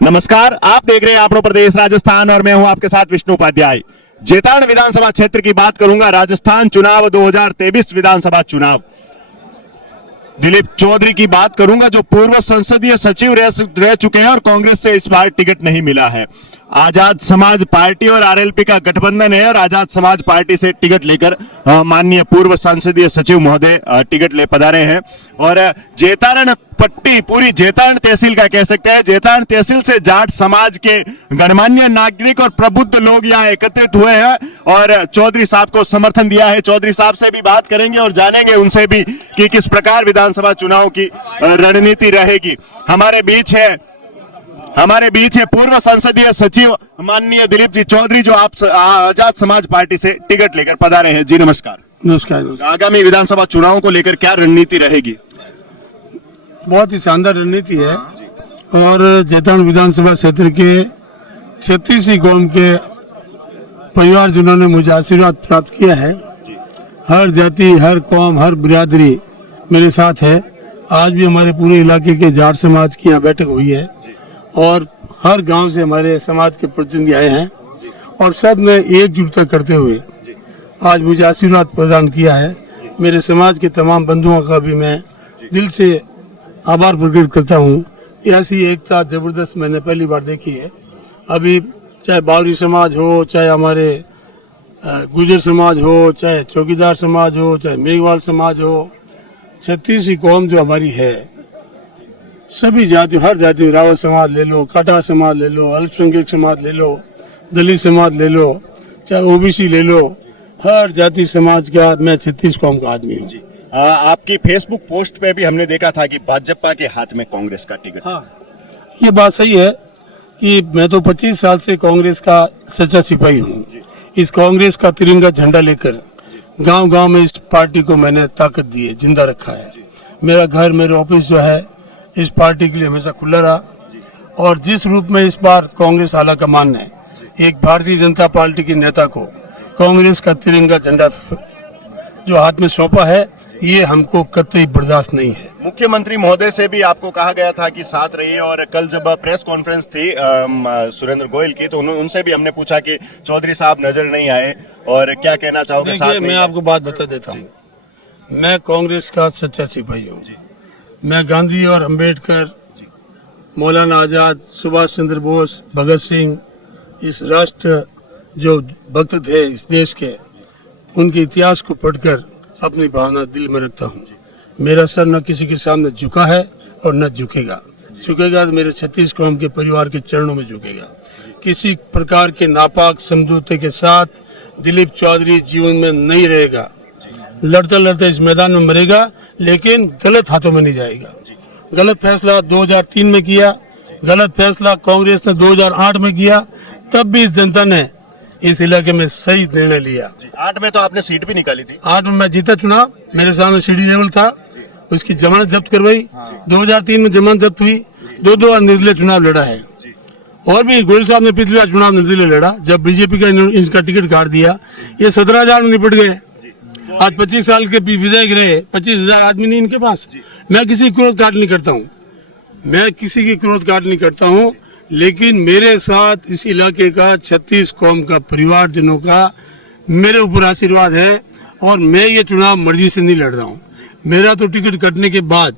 नमस्कार, आप देख रहे हैं आपनो प्रदेश राजस्थान और मैं हूं आपके साथ विष्णु उपाध्याय। जेताण विधानसभा क्षेत्र की बात करूंगा। राजस्थान चुनाव 2023 विधानसभा चुनाव। दिलीप चौधरी की बात करूंगा जो पूर्व संसदीय सचिव रह चुके हैं और कांग्रेस से इस बार टिकट नहीं मिला है। आजाद समाज पार्टी और आरएलपी का गठबंधन है और आजाद समाज पार्टी से टिकट लेकर माननीय पूर्व संसदीय सचिव महोदय टिकट ले पधारे हैं। और जेतारण पट्टी पूरी जेताण तहसील का कह सकते हैं। जेताण तहसील से जाट समाज के गणमान्य नागरिक और प्रबुद्ध लोग यहाँ एकत्रित हुए हैं और चौधरी साहब को समर्थन दिया है। चौधरी साहब से भी बात करेंगे और जानेंगे उनसे भी कि किस प्रकार विधानसभा चुनाव की रणनीति रहेगी। हमारे बीच है पूर्व संसदीय सचिव माननीय दिलीप जी चौधरी जो आप आजाद समाज पार्टी से टिकट लेकर पधारे हैं। जी नमस्कार। नमस्कार। आगामी विधानसभा चुनाव को लेकर क्या रणनीति रहेगी? बहुत ही शानदार रणनीति है और जेताण विधानसभा क्षेत्र के 36 कौम के परिवार जिन्होंने मुझे आशीर्वाद प्राप्त किया है, हर जाति, हर कौम, हर बिरादरी मेरे साथ है। आज भी हमारे पूरे इलाके के जाट समाज की यहाँ बैठक हुई है और हर गांव से हमारे समाज के प्रतिनिधि आए हैं और सब ने एकजुटता करते हुए आज मुझे आशीर्वाद प्रदान किया है। मेरे समाज के तमाम बंधुओं का भी मैं दिल से आभार प्रकट करता हूँ। ऐसी एकता जबरदस्त मैंने पहली बार देखी है। अभी चाहे बावरी समाज हो, चाहे हमारे गुर्जर समाज हो, चाहे चौकीदार समाज हो, चाहे मेघवाल समाज हो, 36 कौम जो हमारी है, सभी जाति, हर जाति, रावत समाज ले लो, काटा समाज ले लो, अल्पसंख्यक समाज ले लो, दलित समाज ले लो, चाहे ओबीसी ले लो, हर जाति समाज का मैं 36 कौम का आदमी हूँ। आपकी फेसबुक पोस्ट पे भी हमने देखा था कि भाजपा के हाथ में कांग्रेस का टिकट। हाँ, ये बात सही है कि मैं तो 25 साल से कांग्रेस का सच्चा सिपाही हूँ। इस कांग्रेस का तिरंगा झंडा लेकर गांव-गांव में इस पार्टी को मैंने ताकत दी है, जिंदा रखा है। मेरा घर, मेरे ऑफिस जो है इस पार्टी के लिए हमेशा खुला रहा और जिस रूप में इस बार कांग्रेस आला कमान ने एक भारतीय जनता पार्टी के नेता को कांग्रेस का तिरंगा झंडा जो हाथ में सौंपा है, ये हमको कतई बर्दाश्त नहीं है। मुख्यमंत्री महोदय से भी आपको कहा गया था कि साथ रहिए और कल जब प्रेस कॉन्फ्रेंस थी सुरेंद्र गोयल की तो उनसे भी हमने पूछा कि चौधरी साहब नजर नहीं आए और क्या कहना चाहोगे? साथ मैं आपको बात बता देता हूँ, मैं कांग्रेस का सच्चा सिपाही हूँ। मैं गांधी और अंबेडकर, मौलाना आजाद, सुभाष चंद्र बोस, भगत सिंह, इस राष्ट्र जो भक्त थे इस देश के, उनके इतिहास को पढ़कर अपनी भावना दिल में रखता हूँ। मेरा सर न किसी के सामने झुका है और न झुकेगा। झुकेगा तो मेरे 36 कौम के परिवार के चरणों में झुकेगा। किसी प्रकार के नापाक समझौते के साथ दिलीप चौधरी जीवन में नहीं रहेगा। लड़ते लड़ते इस मैदान में मरेगा, लेकिन गलत हाथों में नहीं जाएगा। गलत फैसला 2003 में किया, गलत फैसला कांग्रेस ने 2008 में किया, तब भी इस जनता ने इस इलाके में सही निर्णय लिया। 8 में तो आपने सीट भी निकाली थी। 8 में मैं जीता चुनाव, मेरे सामने सीडी लेवल था, उसकी जमानत जब्त करवाई। 2003 में जमानत जब्त हुई। 2 निर्दलीय चुनाव लड़ा है और भी गोयल साहब ने पिछली बार चुनाव निर्दलीय लड़ा जब बीजेपी का इनका टिकट काट दिया। ये 17,000 में निपट गए। आज 25 साल के विधायक रहे, 25,000 आदमी नहीं इनके पास। मैं किसी क्रोध काट नहीं करता हूँ, मैं किसी की क्रोध काट नहीं करता हूँ, लेकिन मेरे साथ इस इलाके का 36 कौम का परिवार जनों का मेरे ऊपर आशीर्वाद है और मैं ये चुनाव मर्जी से नहीं लड़ रहा हूँ। मेरा तो टिकट कटने के बाद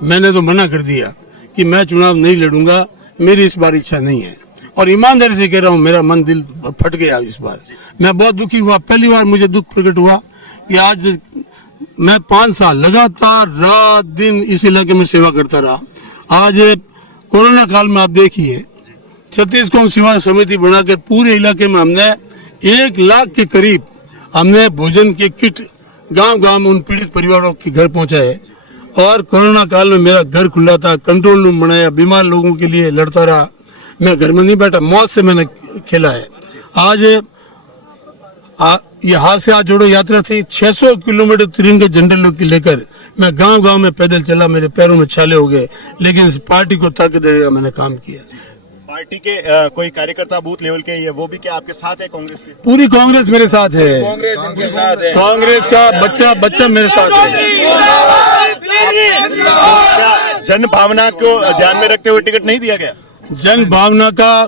मैंने तो मना कर दिया कि मैं चुनाव नहीं लड़ूंगा, मेरी इस बार इच्छा नहीं है और ईमानदारी से कह रहा हूँ, मेरा मन दिल फट गया इस बार। मैं बहुत दुखी हुआ। पहली बार मुझे दुख प्रकट हुआ कि आज मैं 5 साल लगातार रात दिन इस इलाके में सेवा करता रहा। आज कोरोना काल में आप देखिए 36 कौम सेवा समिति बनाकर पूरे इलाके में हमने 1 लाख के करीब हमने भोजन के किट गांव-गांव में उन पीड़ित परिवारों के घर पहुंचाए और कोरोना काल में मेरा घर खुला था, कंट्रोल रूम बनाया, बीमार लोगों के लिए लड़ता रहा। मैं घर में नहीं बैठा, मौत से मैंने खेला है। आज ये हाथ से हाथ जोड़ो यात्रा थी। 600 किलोमीटर तिरंगे झंडे लेकर मैं गांव-गांव में पैदल चला, मेरे पैरों में छाले हो गए, लेकिन इस पार्टी को ताकत देने का मैंने काम किया। पार्टी के कोई कार्यकर्ता बूथ लेवल के ये वो भी क्या आपके साथ है? कांग्रेस के पूरी कांग्रेस मेरे साथ है। कांग्रेस का बच्चा मेरे साथ है। क्या जन भावना को ध्यान में रखते हुए टिकट नहीं दिया गया? जन भावना का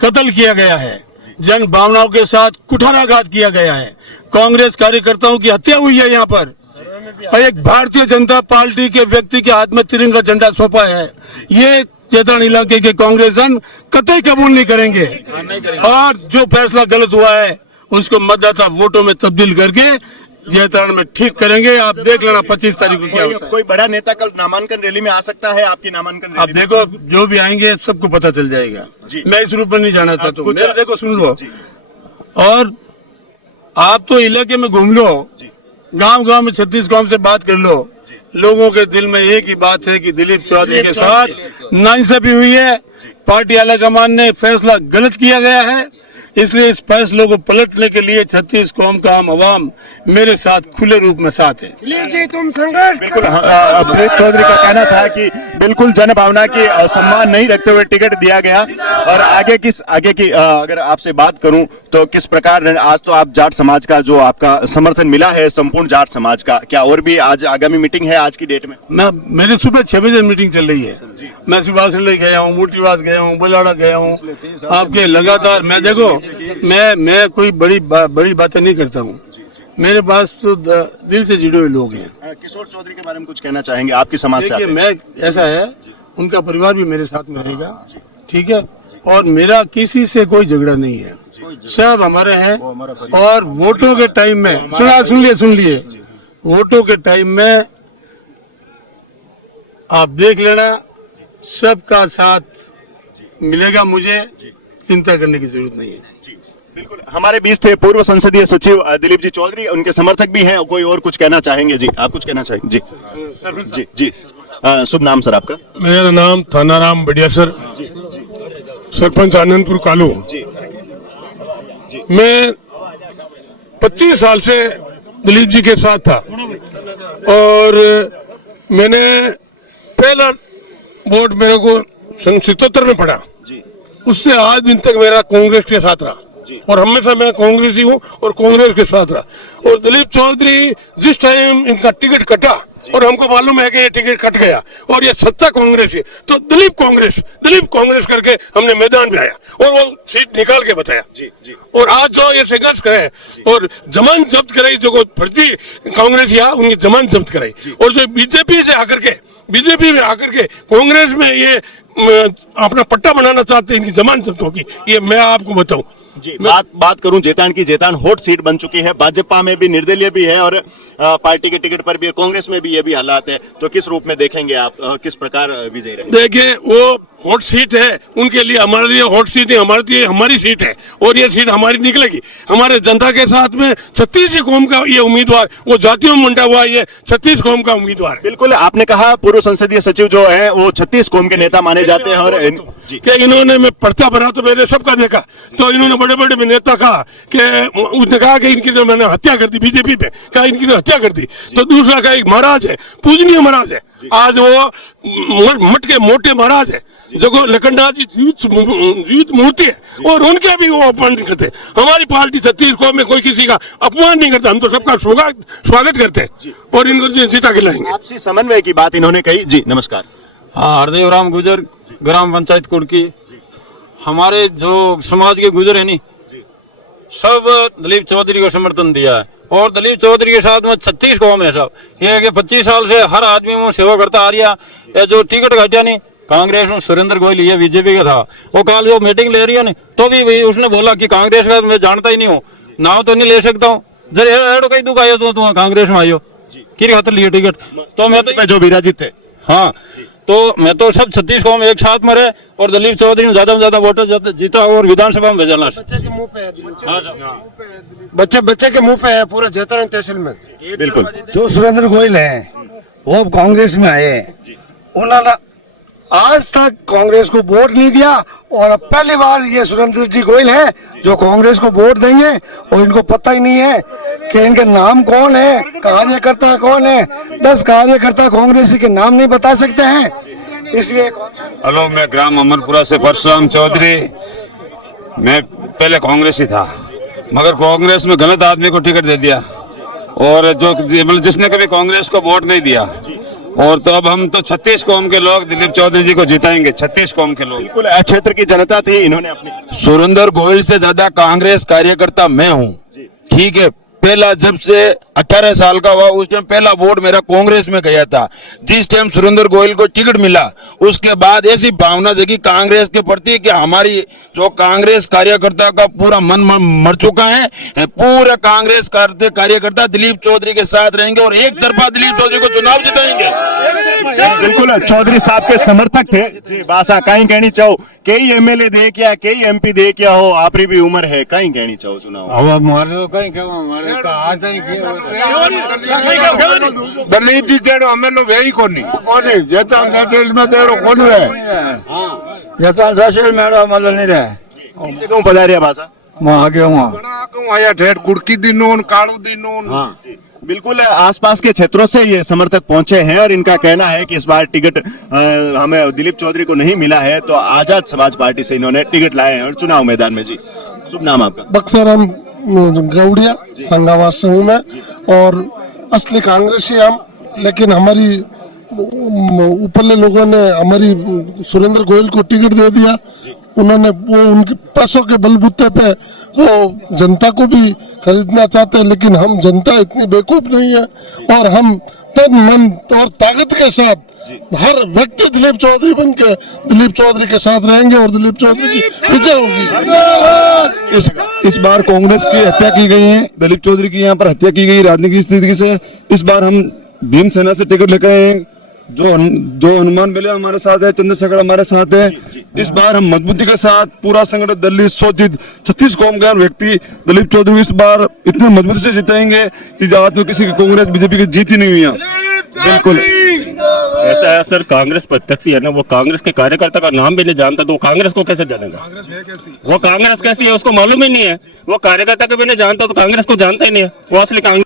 कत्ल किया गया है, जन भावनाओं के साथ कुठाराघात किया गया है, कांग्रेस कार्यकर्ताओं की हत्या हुई है यहाँ पर, और एक भारतीय जनता पार्टी के व्यक्ति के हाथ में तिरंगा झंडा सौंपा है। ये जैतान इलाके के कांग्रेसन कतई कबूल नहीं करेंगे और जो फैसला गलत हुआ है उसको मतदाता वोटों में तब्दील करके जैतान में ठीक करेंगे। आप देख लेना 25 तारीख को क्या होता है। कोई बड़ा नेता कल नामांकन रैली में आ सकता है, आपकी नामांकन आप रैली में? देखो जो भी आएंगे सबको पता चल जाएगा। मैं इस रूप में नहीं जाना चाहता हूँ। मेरे देखो सुन लो, और आप तो इलाके में घूम लो, गांव गांव में 36 गांव से बात कर लो, लोगों के दिल में एक ही बात है कि दिलीप चौधरी के साथ नाइंसाफी हुई है। पार्टी आलाकमान ने फैसला गलत किया गया है, इसलिए इस फैसले को पलटने के लिए 36 कौम का आम अवाम मेरे साथ खुले रूप में साथ है। तुम संघर्ष बिल्कुल दिलीप चौधरी का कहना था कि बिल्कुल जन भावना की सम्मान नहीं रखते हुए टिकट दिया गया। और आगे की अगर आपसे बात करूं तो किस प्रकार आज तो आप जाट समाज का जो आपका समर्थन मिला है, संपूर्ण जाट समाज का, क्या और भी आज आगामी मीटिंग है आज की डेट में? मेरे सुबह 6 बजे मीटिंग चल रही है। मैं सुभाषचंद्र गया हूँ, मोटीवास गया हूँ, बलाड़ा गया हूँ, आपके लगातार मैं देखो मैं कोई बड़ी बातें नहीं करता हूँ। मेरे पास तो दिल से जुड़े हुए लोग हैं। किशोर चौधरी के बारे में कुछ कहना चाहेंगे? आपकी समाज से देखिए, मैं ऐसा है, उनका परिवार भी मेरे साथ में रहेगा, ठीक है, और मेरा किसी से कोई झगड़ा नहीं है, सब हमारे हैं। और वोटों के टाइम में सुन लिए वोटों के टाइम में आप देख लेना सबका साथ मिलेगा, मुझे चिंता करने की जरूरत नहीं है। बिल्कुल हमारे बीच थे पूर्व संसदीय सचिव दिलीप जी चौधरी, उनके समर्थक भी हैं। कोई और कुछ कहना चाहेंगे? जी आप कुछ कहना चाहेंगे? जी जी शुभ नाम सर आपका? मेरा नाम थानाराम बढ़िया सर, सरपंच आनंदपुर कालू। मैं 25 साल से दिलीप जी के साथ था और मैंने पहला वोट मेरे को 77 में पड़ा, उससे आज दिन तक मेरा कांग्रेस के साथ रहा और हमेशा मैं कांग्रेसी हूँ और कांग्रेस के साथ रहा। और दिलीप चौधरी जिस टाइम इनका टिकट कटा और हमको मालूम है कि ये टिकट कट गया और ये सत्ता कांग्रेस है, तो दिलीप कांग्रेस करके हमने मैदान में आया और वो सीट निकाल के बताया। और आज जो ये संघर्ष करे और जमानत जब्त कराई, जो फर्जी कांग्रेस या उनकी जमानत जब्त कराई, और जो बीजेपी में आकर के कांग्रेस में ये अपना पट्टा बनाना चाहते हैं, इनकी जमानत जब्त होगी, ये मैं आपको बताऊं। जी बात करूं जेतान की, जेतान हॉट सीट बन चुकी है, भाजपा में भी निर्दलीय भी है और पार्टी के टिकट पर भी, कांग्रेस में भी ये भी हालात है, तो किस रूप में देखेंगे आप, किस प्रकार विजयी रहेंगे? देखिए, वो हॉट सीट है उनके लिए, हमारे लिए हॉट सीट नहीं, हमारे लिए हमारी सीट है और ये सीट हमारी निकलेगी। हमारे जनता के साथ में 36 कौम का ये उम्मीदवार, वो जातियों में मंडा हुआ ये 36 कौम का उम्मीदवार है। बिल्कुल आपने कहा पूर्व संसदीय सचिव जो है वो 36 कौम के नेता माने जाते हैं और कि इन्होंने, मैं पर्चा भरा तो मैंने सबका देखा, तो इन्होंने बड़े बड़े नेता कहा कि उसने कहा कि इनकी तो मैंने हत्या कर दी, बीजेपी पे कहा इनकी तो हत्या कर दी। तो दूसरा का एक महाराज है, पूजनीय महाराज है, आज वो मठ के मोटे महाराज है, जो लखननाथ जी जीवित मूर्ति है और उनके भी वो अपमान नहीं करते। हमारी पार्टी 36 कौम में कोई किसी का अपमान नहीं करता, हम तो सबका स्वागत करते हैं और इनको जीता खिलाएंगे। आपसी समन्वय की बात इन्होंने कही। जी नमस्कार। हाँ, हरदेव राम गुजर, ग्राम पंचायत कुड़की। हमारे जो समाज के गुजर है नी, सब दिलीप चौधरी को समर्थन दिया है और दिलीप चौधरी के साथ में 36 कौम है सब। ये कि 25 साल से हर आदमी वो सेवा करता आ रहा है। जो टिकट घटिया नहीं, कांग्रेस में सुरेंद्र गोयल ये बीजेपी का था, वो कल जो मीटिंग ले रही है ना, तो भी उसने बोला कि कांग्रेस का मैं जानता ही नहीं हूँ, नाम तो नहीं ले सकता हूँ, जरा कहीं दुख आयो तो तुम कांग्रेस में आयो कि खातर लिए टिकट, तो मैं तो जो विराजित थे। हाँ, तो मैं तो सब 36 कौम एक साथ में रहे और दिलीप चौधरी ने ज्यादा से ज्यादा वोटर जीता और विधानसभा में भेजना। बच्चे के मुंह पे है पूरा जैतारण तहसील में। बिल्कुल जो सुरेंद्र गोयल है वो अब कांग्रेस में आए हैं, उन्होंने आज तक कांग्रेस को वोट नहीं दिया और अब पहली बार ये सुरेंद्र जी गोयल है जो कांग्रेस को वोट देंगे और इनको पता ही नहीं है कि इनके नाम कौन है, कार्यकर्ता कौन है। 10 कार्यकर्ता कांग्रेसी के नाम नहीं बता सकते हैं, इसलिए। हेलो, मैं ग्राम अमरपुरा से परशुराम चौधरी। मैं पहले कांग्रेसी था मगर कांग्रेस में गलत आदमी को टिकट दे दिया और जो मतलब जिसने कभी कांग्रेस को वोट नहीं दिया और तो अब हम तो 36 कौम के लोग दिलीप चौधरी जी को जिताएंगे, 36 कौम के लोग। बिल्कुल क्षेत्र की जनता थी, इन्होंने अपनी सुरेंद्र गोयल से ज्यादा कांग्रेस कार्यकर्ता मैं हूँ, ठीक है। पहला जब से 18 साल का हुआ उस टाइम पहला वोट मेरा कांग्रेस में गया था। जिस टाइम सुरेंद्र गोयल को टिकट मिला उसके बाद ऐसी भावना जगी कांग्रेस के प्रति कि हमारी जो कांग्रेस कार्यकर्ता का पूरा मन मर चुका है। पूरे कांग्रेस कार्यकर्ता दिलीप चौधरी के साथ रहेंगे और एक तरफा दिलीप चौधरी को चुनाव जिताएंगे। बिल्कुल चौधरी साहब के समर्थक थे जी। बासा कहीं कहनी चाहो, कई एमएलए दे क्या, कई एमपी दे क्या हो, आपरी भी उम्र है, कहीं कहनी चाहो चुनाव अब हमारे तो कहीं क्या हमारे तो आज ही दलीप जी जेड़ो हमें लो वेही कोनी जेता तहसील में तेरो कोन है जेता तहसील में मतलब नहीं रहे क्यों पधारिया बासा वहाँ आगे वहाँ क्यों आया ठेठ कुड़की दिनोन कालू दिनोन। बिल्कुल आसपास के क्षेत्रों से ये समर्थक पहुंचे हैं और इनका कहना है कि इस बार टिकट हमें दिलीप चौधरी को नहीं मिला है तो आजाद समाज पार्टी से इन्होंने टिकट लाए हैं और चुनाव मैदान में जी। शुभ नाम आपका? बक्सर गौड़िया संगावास से हूँ मैं और असली कांग्रेसी हम, लेकिन हमारी ऊपरले लोगों ने हमारी सुरेंद्र गोयल को टिकट दे दिया। उन्होंने वो उनके पैसों के बलबूते पे वो जनता को भी खरीदना चाहते हैं, लेकिन हम जनता इतनी बेवकूफ नहीं है और हम तन मन और ताकत के साथ हर व्यक्ति दिलीप चौधरी बन के दिलीप चौधरी के साथ रहेंगे और दिलीप चौधरी की विजय होगी। इस बार कांग्रेस की हत्या की गई है, दिलीप चौधरी की यहाँ पर हत्या की गई राजनीतिक स्थिति से। इस बार हम भीमसेना से टिकट लेकर आए हैं। जो हनुमान बेले हमारे साथ है, चंद्रशेखर हमारे साथ है। इस बार हम मजबूती के साथ पूरा संगठित दलित शोषित 36 कौम के व्यक्ति दिलीप चौधरी को इस बार इतनी मजबूती से जिताएंगे कि आज में किसी की कांग्रेस बीजेपी की जीत ही नहीं हुई है। बिल्कुल ऐसा है सर, कांग्रेस प्रत्यक्ष है ना, वो कांग्रेस के कार्यकर्ता का नाम भी नहीं जानता तो वो कांग्रेस को कैसे जानेगा? वो कांग्रेस कैसी है उसको मालूम ही नहीं है। वो कार्यकर्ता को भी नहीं जानता तो कांग्रेस को जानता ही नहीं है। वो असली कांग्रेस